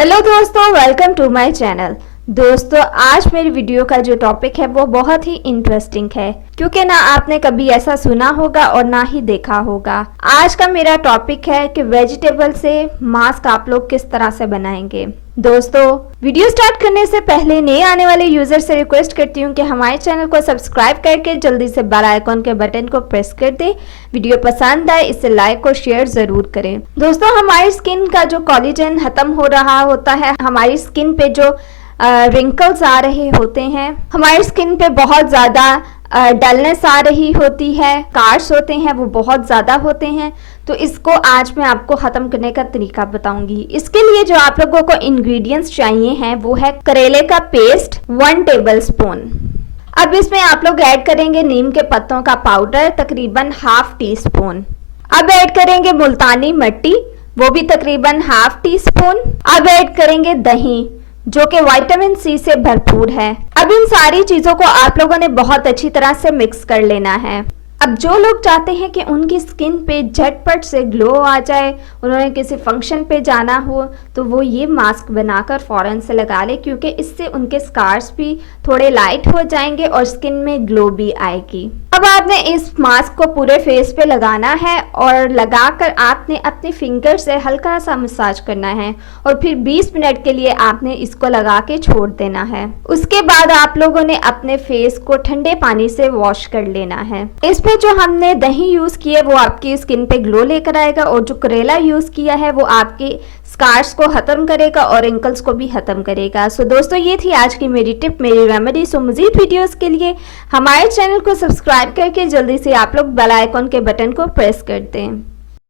Hello दोस्तों, welcome to my channel. दोस्तों, आज मेरी वीडियो का जो टॉपिक है वो बहुत ही इंटरेस्टिंग है, क्योंकि ना आपने कभी ऐसा सुना होगा और ना ही देखा होगा। आज का मेरा टॉपिक है कि वेजिटेबल से मास्क आप लोग किस तरह से बनाएंगे। दोस्तों, वीडियो स्टार्ट करने से पहले नए आने वाले यूजर से रिक्वेस्ट करती हूँ कि हमारे चैनल को सब्सक्राइब करके जल्दी से बेल आइकॉन के बटन को प्रेस कर दे। वीडियो पसंद आए इसे लाइक और शेयर जरूर करें। दोस्तों, हमारी स्किन का जो कोलेजन खत्म हो रहा होता है, हमारी स्किन पे जो रिंकल्स आ रहे होते हैं, हमारी स्किन पे बहुत ज़्यादा डलनेस आ रही होती है, स्कार्स होते हैं वो बहुत ज़्यादा होते हैं। तो इसको आज मैं आपको ख़त्म करने का तरीका बताऊंगी। इसके लिए जो आप लोगों को इंग्रेडिएंट्स चाहिए हैं वो है करेले का पेस्ट 1 टेबलस्पून। अब इसमें आप लोग ऐड करेंगे नीम के पत्तों का पाउडर तकरीबन ½ टीस्पून। अब ऐड करेंगे मुल्तानी मिट्टी, वो भी तकरीबन ½ टीस्पून। अब ऐड करेंगे दही जो कि विटामिन सी से भरपूर है। अब इन सारी चीजों को आप लोगों ने बहुत अच्छी तरह से मिक्स कर लेना है। अब जो लोग चाहते हैं कि उनकी स्किन पे झटपट से ग्लो आ जाए, उन्होंने किसी फंक्शन पे जाना हो, तो वो ये मास्क बनाकर फ़ौरन से लगा ले, क्योंकि इससे उनके स्कार्स भी थोड़े लाइट हो जाएंगे और स्किन में ग्लो भी आएगी। अब आपने इस मास्क को पूरे फेस पे लगाना है और लगाकर आपने अपने फिंगर से हल्का सा मसाज करना है और फिर 20 मिनट के लिए आपने इसको लगा के छोड़ देना है। उसके बाद आप लोगों ने अपने फेस को ठंडे पानी से वॉश कर लेना है। इस पे जो हमने दही यूज की है वो आपकी स्किन पे ग्लो लेकर आएगा, और जो करेला यूज किया है वो आपके स्कार्स को खत्म करेगा और रिंकल्स को भी खत्म करेगा। सो दोस्तों, ये थी आज की मेरी टिप, मेरी रेमेडी। सो मजीद वीडियोस के लिए हमारे चैनल को सब्सक्राइब करके जल्दी से आप लोग बेल आइकॉन के बटन को प्रेस कर दें।